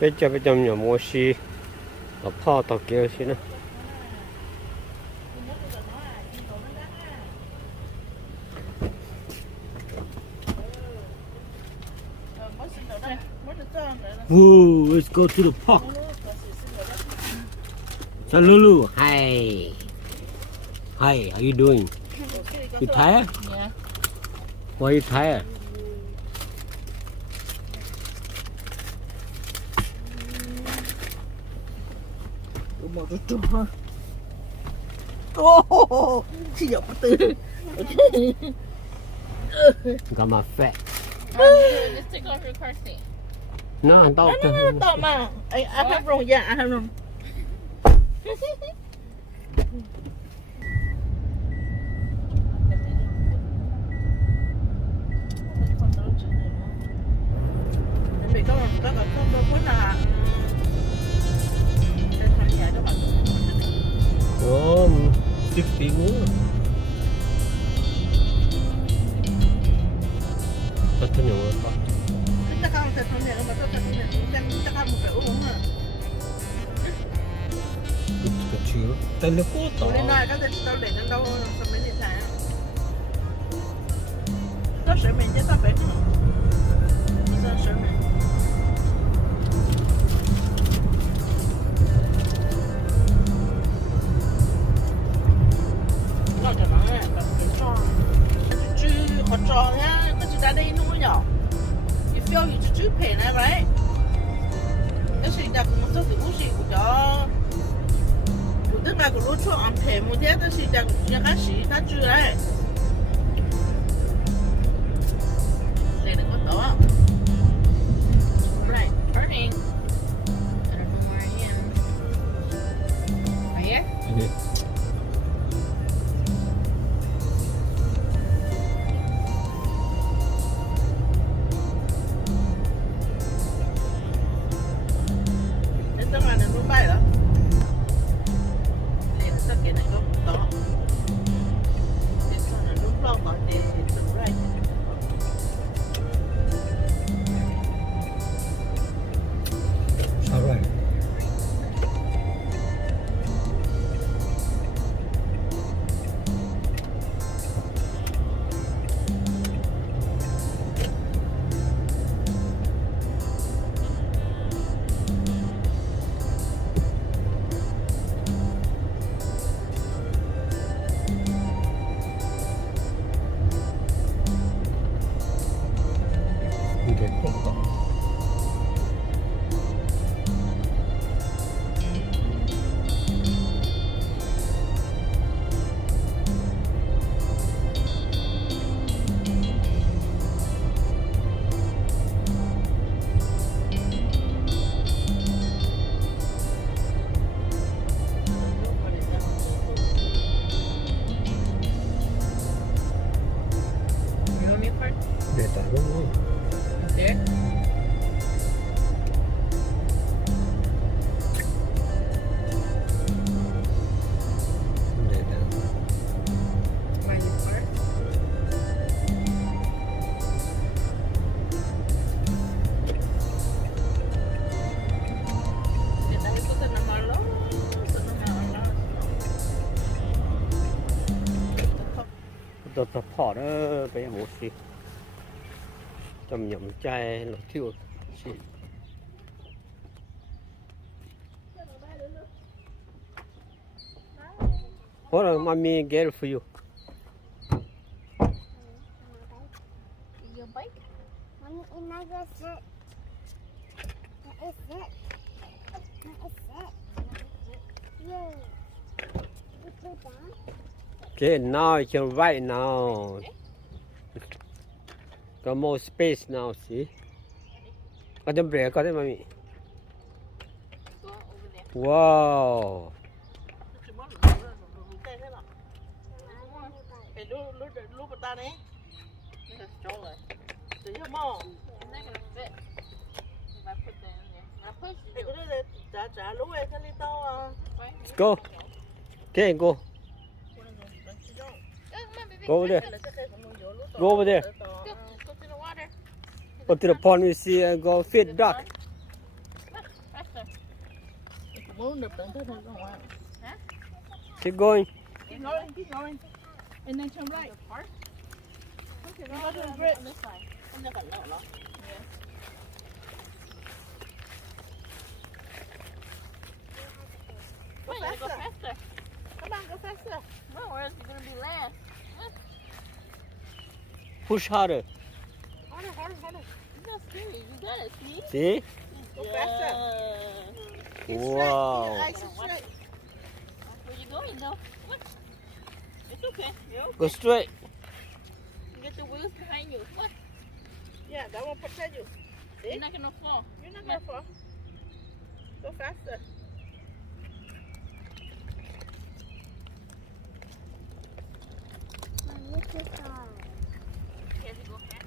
bây giờ nhỏ mua xí ở pho tàu kia xí nữa Whoa, let's go to the park. So Lulu, hi. Hi, how you doing? You tired? Yeah. Why you tired? Oh, siap betul. Got my fat. Just take off your car seat. No, I thought. No, tak mah. I have room. Yeah, I have room. Vì có muốn là để tham gia cho bạn. Oh, 60 more. That's the new one. Chắc không thể tham gia mà tôi tham gia chắc không phải uống mà. Cái chữ. Tên là cô Tôi tỏ. lên đây có thể tao để lên đâu sao mấy điện thoại. Nó sẽ mình chứ tao phải không. Nó sẽ mình. Nó cho nó là cái tròn. Chứ họ tròn nhá, nó chỉ ra đây nuôi nhỏ. You feel you to do pain, right? Cái gì đặc một số tự gì của cho của tức là của lúa chua ăn pain một thế cái gì đặc những cái gì ta chưa đấy. Đây là có tổ. Right, Turning. I don't know where I am. Right here? Okay. đến tức là nó luôn bay đó. Đây là tất cả này có tổ. This one is luôn long on the right. All right. Okay, cool. You want me to park? Để tao đúng không? Up there? Để tao. Where you park? Để ta có thể nằm ở đó. Sẽ nằm ở đó. Tôi tập họ đó bây giờ một xí. Trong nhậm chai là thiếu xí. Hold on, mommy get it for you. Your bike? Mommy, another set. What is it? What is it? Yay. You put down? Okay, now you can write now. Got more space now, see? Got the break, got it, mommy. Go over there. Wow. Chỉ muốn lùi tay thế nào? Cái lúc ta đấy. This is stroller. Tự nhiên mò. It's not gonna fit if I put that in there. I push Cái you. đấy là trả lúc ấy cho đi tao à. Right? Go. Okay, go. Go over there. Go over there. Go to the water. Go to the pond, we see go feed duck. muốn được tận tới đây không ạ? Keep going. Keep going, keep going. And then turn right. Okay, go to the bridge. On this side. Không ra cạnh đó. Go faster. Come on, go faster. No, or else you're gonna be last. Push harder. Harder, harder, harder. You're not scary. You got it, see? See? Go faster. Keep Wow. straight. Keep your eyes straight. Where you going, though? What? It's okay. You're okay. Go straight. You get the wheels behind you. What? Yeah, that won't protect you. See? You're not gonna fall. You're not gonna fall. Go faster. My little car. You have to go faster.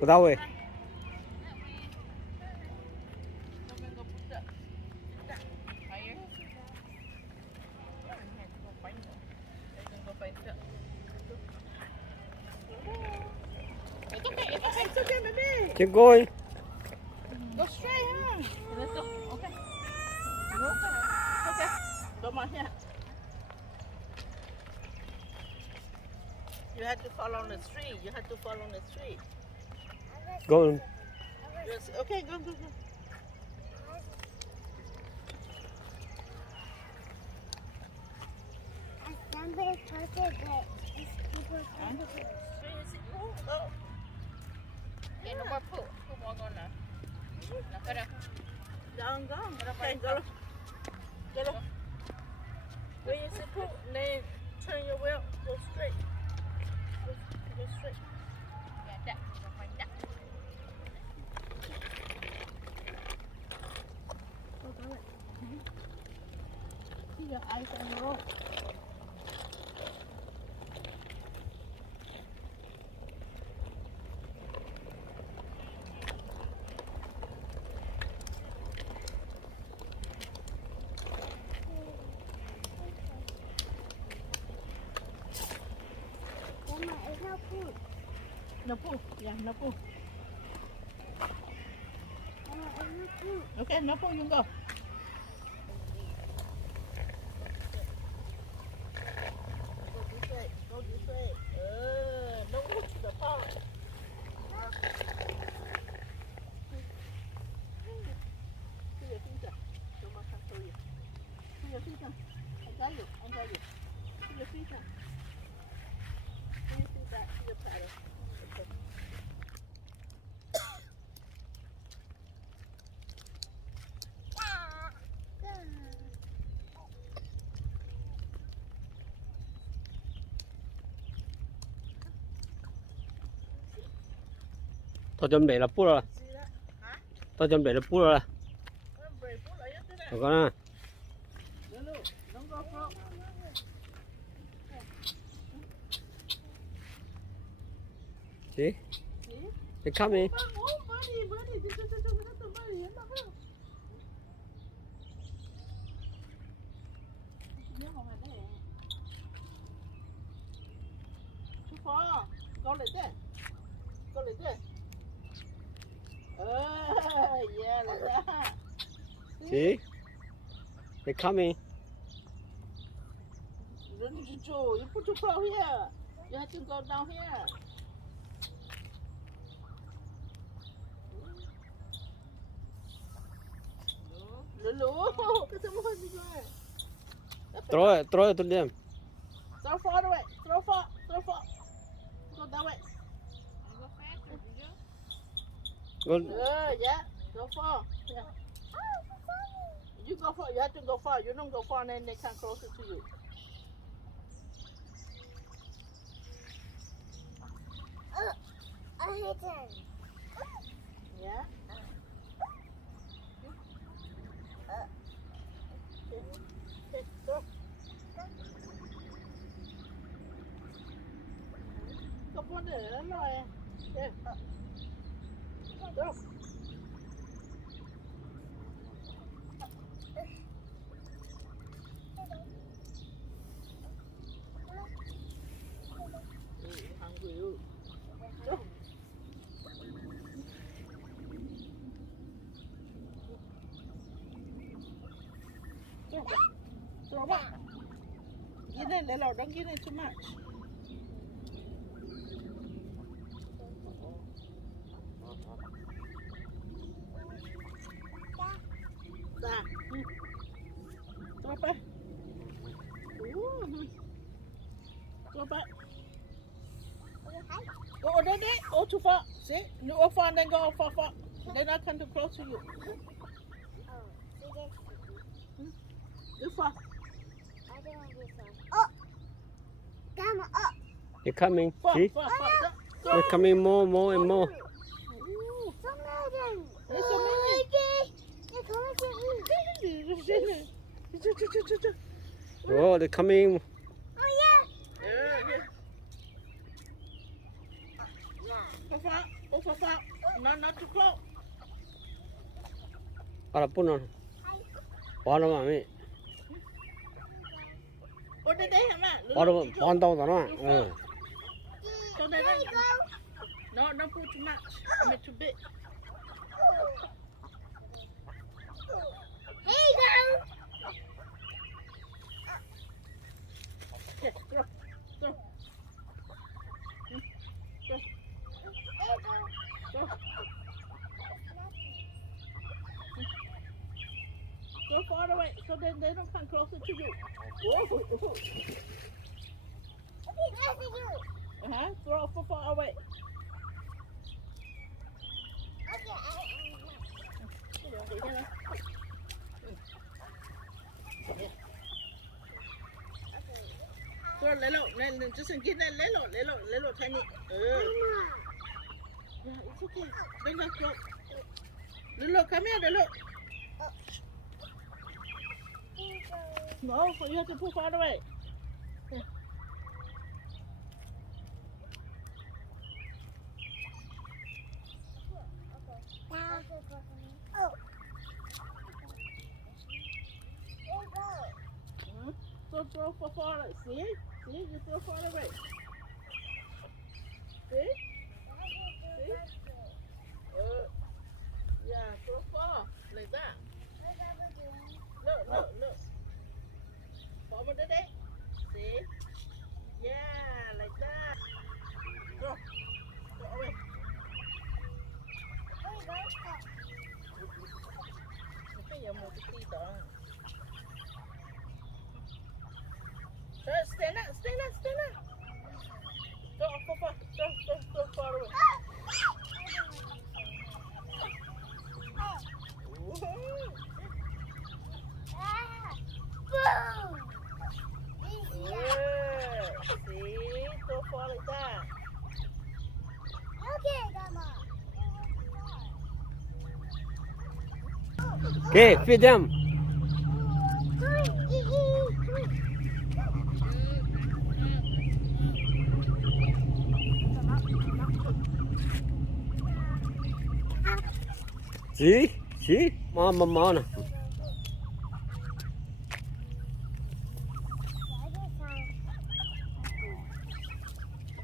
Go that way. I'm gonna go push up. Higher. It's okay, it's okay, it's okay, baby. Keep going. Go straight, huh? Let's go. Okay. Okay. Come on here. You had to fall on the tree. You had to fall on the tree. Go. Yes. Okay, go, go, go. Somebody posted that these people come to Oh. Okay, no more poop. Poop all gone now. Now, cut out. Down, down. Okay, go. Go. When you see poop, then turn your wheel. Go straight. Go straight. Yeah, that. Go find that. Keep your eyes on the road. Mama, it's no food. No poop. Yeah, no poop. Mama, it's no food. Okay, no poop. You go. Go this way. Go this way. Don't go to the pond. See your finger. Don't want to show you. See your finger. I got you. I got you. See your finger. See that? See your paddle. Okay. Tao chuẩn bị là put rồi. See that? Tao chuẩn bị là put rồi. Break. Pull out your finger. Rồi con à. Lulu, don't go for See? See? They're coming. Oh, buddy, buddy. This is the buddy. Em đâu không? Nhớ không phải đây. Too far. Go like that. Go like that. Yeah, like that. See? They're coming. You put your claw here. You have to go down here. Lulu, cái sao mà đi rồi? Throw it to them. Throw far away. Throw far. Go that way. You go faster, you Go. Yeah. Go far. Yeah. You go far. You have to go far. You don't go far, then they come closer to you. I hate them. Yeah. Okay, go. Có vấn đề lắm rồi. Yeah. Go. Throw back. Get in, little. Don't get in too much. There. Throw back. Ooh. Throw back. Oh, there. Oh, too far. See? You go far and then go far. Then I come too close to you. Too far. Oh, Grandma, oh. They're coming. Far. See? They're coming more and more. So many. There's so many. They're coming to eat. Oh, they're coming. Oh, yeah. Far. Not too close. Para pun on. Para mami. Oh, there, man. Para pon tao tao na. So there. No, don't put too much. I mean too big. Here you go. Yes, throw. Go far away so then they don't come closer to you. Whoa. Throw far away. Throw little, just get that little tiny. Yeah, it's okay. Don't go close. Little, come here, little. No, you have to pull far away. Yeah. So throw far away. See? You throw far away. See? Yeah, throw far like that. Look. Forward today. See? Yeah, like that. Throw away. Cái giờ một cái tí đó. Stand up. Go far away. Yeah, see, go far like that. Okay, Grandma. Okay, feed them. See? Mama.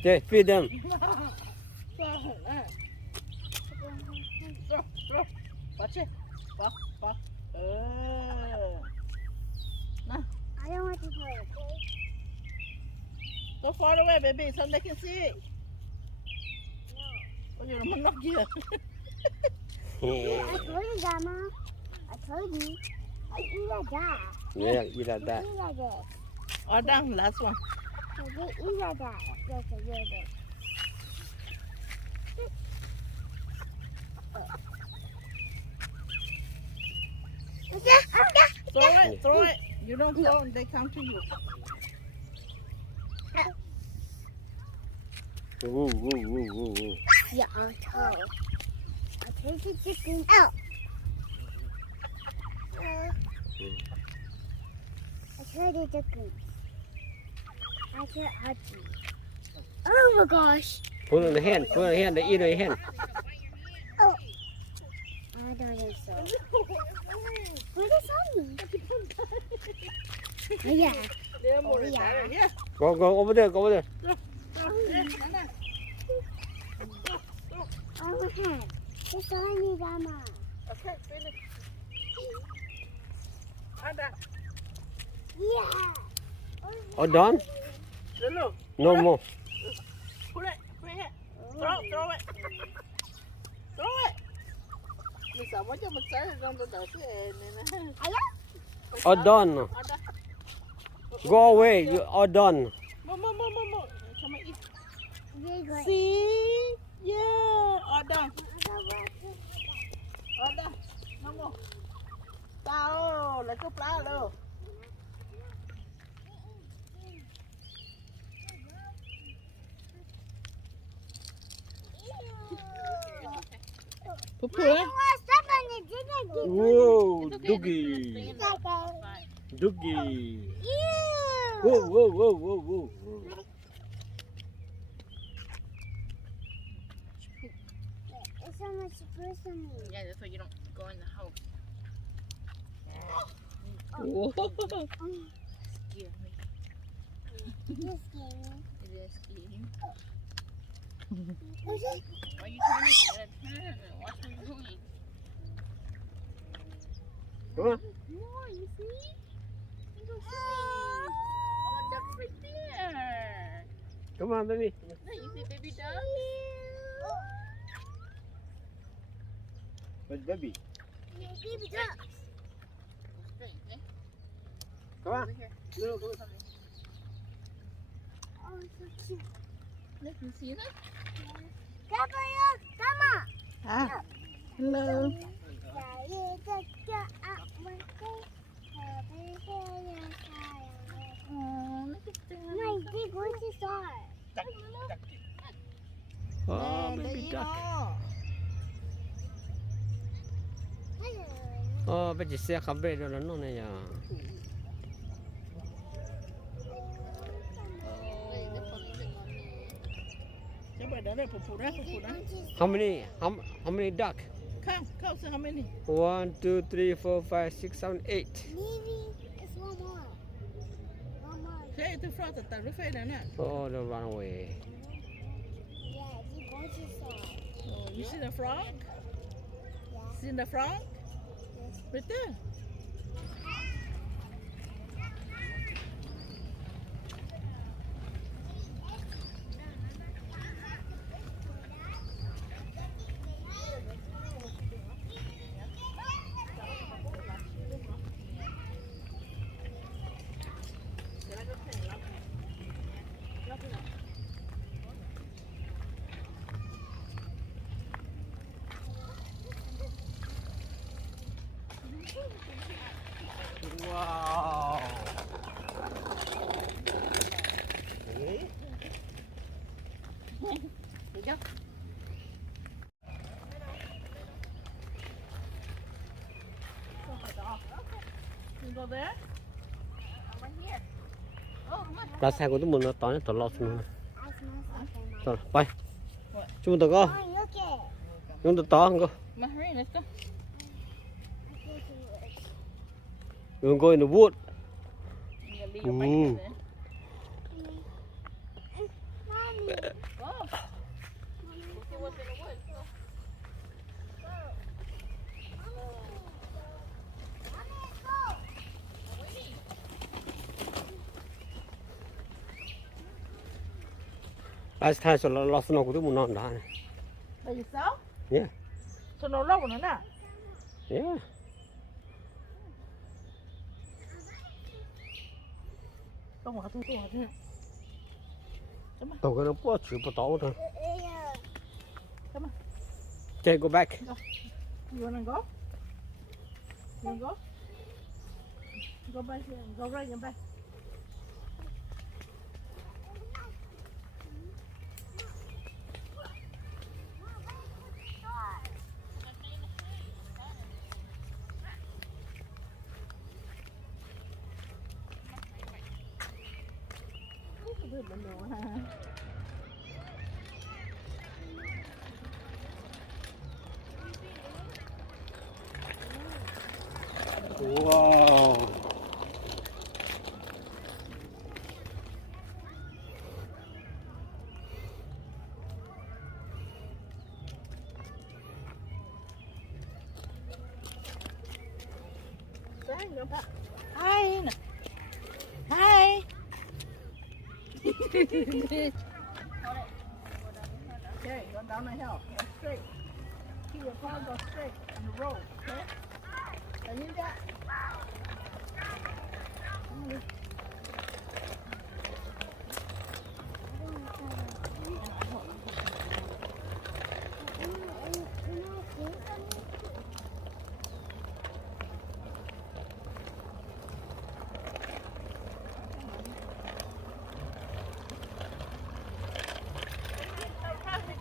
Okay, feed them. Throw. Watch it. Pop. I don't want to play, okay? Go far away, baby, so they can see it. Oh, you're not here. I told you, Grandma. I told you. I eat like that. Yeah, eat like that. I eat like this. Oh, down, last one. I did eat like that. Yes, I did it. Throw it. You don't throw, they come to you. Woo. Yeah, I'll take the chicken out. I tried the chicken. I tried Archie. Oh my gosh. Put on the hand. They eat on the hand. Oh. I don't think so. What is on me? Oh, yeah. Yeah. Go over there. Oh, my hand. It's on me, Grandma. Okay, finish. Ada. Yeah. All done? Look. No more. Put it here. Throw it. Throw it. Mình sợ quá cho mình sẽ trong tôi đợi cái này nè. All done. Go away. You all done. Mo. Cho mày ít. Very good. See? Yeah. All done. All done. Mo. Tao lấy cốc lá đâu. Put it. Stop on the dinner. Whoa, It's okay, doogie. it's okay. Doogie. Ew. Whoa. It's so much worse than me. Yeah, that's why you don't go in the house. Whoa. Scare me. Just kidding. It is scary. What's it? Why are you turning? You gotta turn. Watch what you're doing. Come on. More, you see? You go swimming. Oh, duck's right there. Come on, baby. There, you see baby duck? Where's baby? Baby duck. Go straight, eh? Come on. Over here. No, come on. Oh, so cute. Look, you see that? Come on. Ah. Hello. Oh, look at that. My big voice is on. Oh, baby duck. Hello. Oh, baby xe khắp bể rồi nó này à. Wait, the phone isn't on me. Cho mày đỡ đây phụ đó. How many duck? Come, say how many? 1, 2, 3, 4, 5, 6, 7, 8. Maybe it's one more. One more. Thế từ front từ từ phê nữa nè. Oh, they'll run away. Yeah, the voice is on. You see the frog? Yeah. See the frog? Right there. Wow. Được chưa? You go there? I'm right here. Oh, come on. Ra xe của tụi mình nó tỏ nó tỏ lọt xuống. I smell something. Rồi, bay. Chúng ta có. Oh, look it. Chúng ta tỏ không có. Come on, hurry, let's go. We'll go in the wood. You gotta leave your bike in there. Mommy. Go. We'll see what's in the woods. Go. Last time, so lọt nó của tụi mình ngon đó này. By yourself? Yeah. So no lâu nữa nè. Yeah. Tao hòa thôi. Tao cái nó bỏ chữ bỏ tỏ thôi. Yeah. Okay, go back. You wanna go? You wanna go? Go back here. Go right and back. Wow. Ai nè. Okay, go down the hill. Go straight. Keep your car go straight on the road. Okay? Can you do that?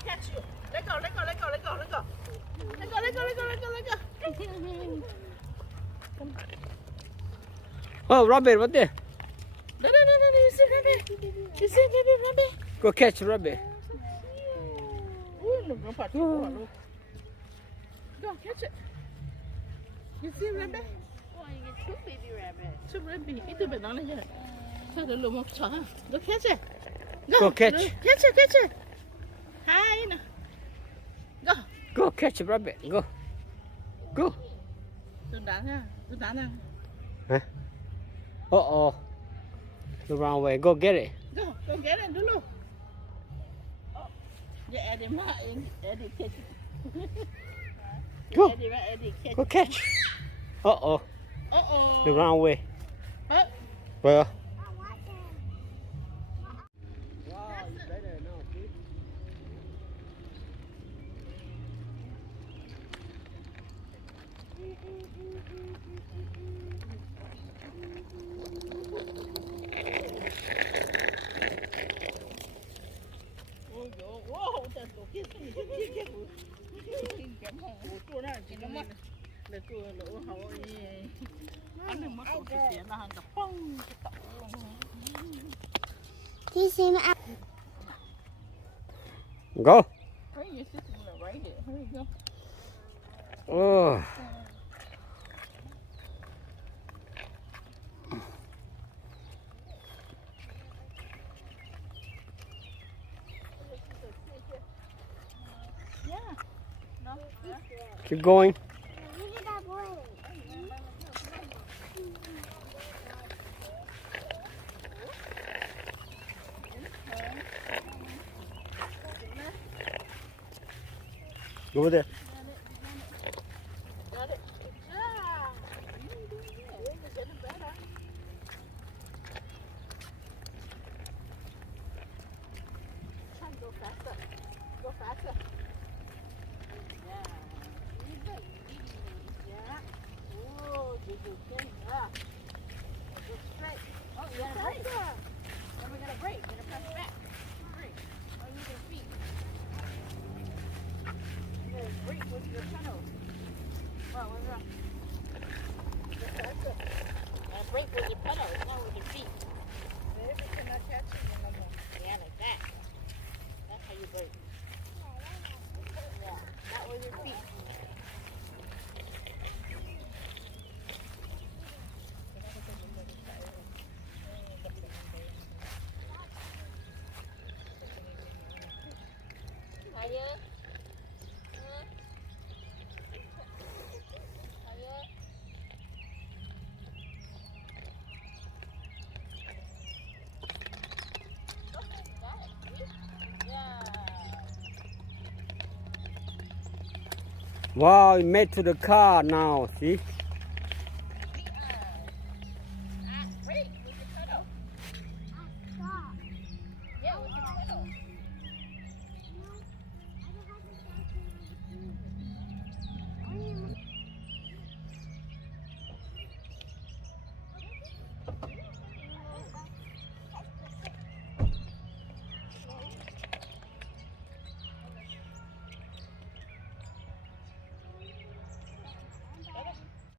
Catch you. Let go, let go, let go, let go, let go. Let go, let go, let go, let go, let go. Oh, rabbit, right there. No, you see rabbit. You see baby rabbit. Go catch rabbit. Ooh, no, go catch it. Go catch it. You see rabbit? Oh, you get two baby rabbits. Two rabbit. Itu benar aja. Ada lu mau cah. Go catch it. Go catch. Catch it, catch it. Hi, no. Go. Go catch rabbit. Go. Go. Đừng đánh nha. Đừng đánh nha. Uh-oh. The wrong way. Go get it. Go get it dulu. Ya Eddie mah Eddie catch it. Go. Eddie catch. Go catch. Uh-oh. Uh-oh. The wrong way. Huh? Well. Wow, that's okay. Chua nó chỉ nó mất. Để chua lỗ hậu gì. Anh đừng mất một cái tiền là hàng cả phong cái tóc luôn. He's in up. Go. Where are you sitting right here? Here you go. Oh. Yeah. No. Yeah. Keep going. Look at that boy. Go over there. Got it. Good job. You're doing good. You're getting better. Try to go faster. Go faster. Yeah. Easy. Yeah. Oh, good. Yeah. Go straight. Oh, you gotta brake. Then we're gonna brake. We're gonna press back. Brake. Oh, use your feet. You're gonna brake with your pedals. Wow, what's wrong? Go faster. Brake with your pedals, not with your feet. Baby, cannot catch you no more. Yeah, like that. That's how you brake. Yeah, not with your feet. Higher. Higher. Okay, got it. See? Yeah. Wow, you made to the car now. See?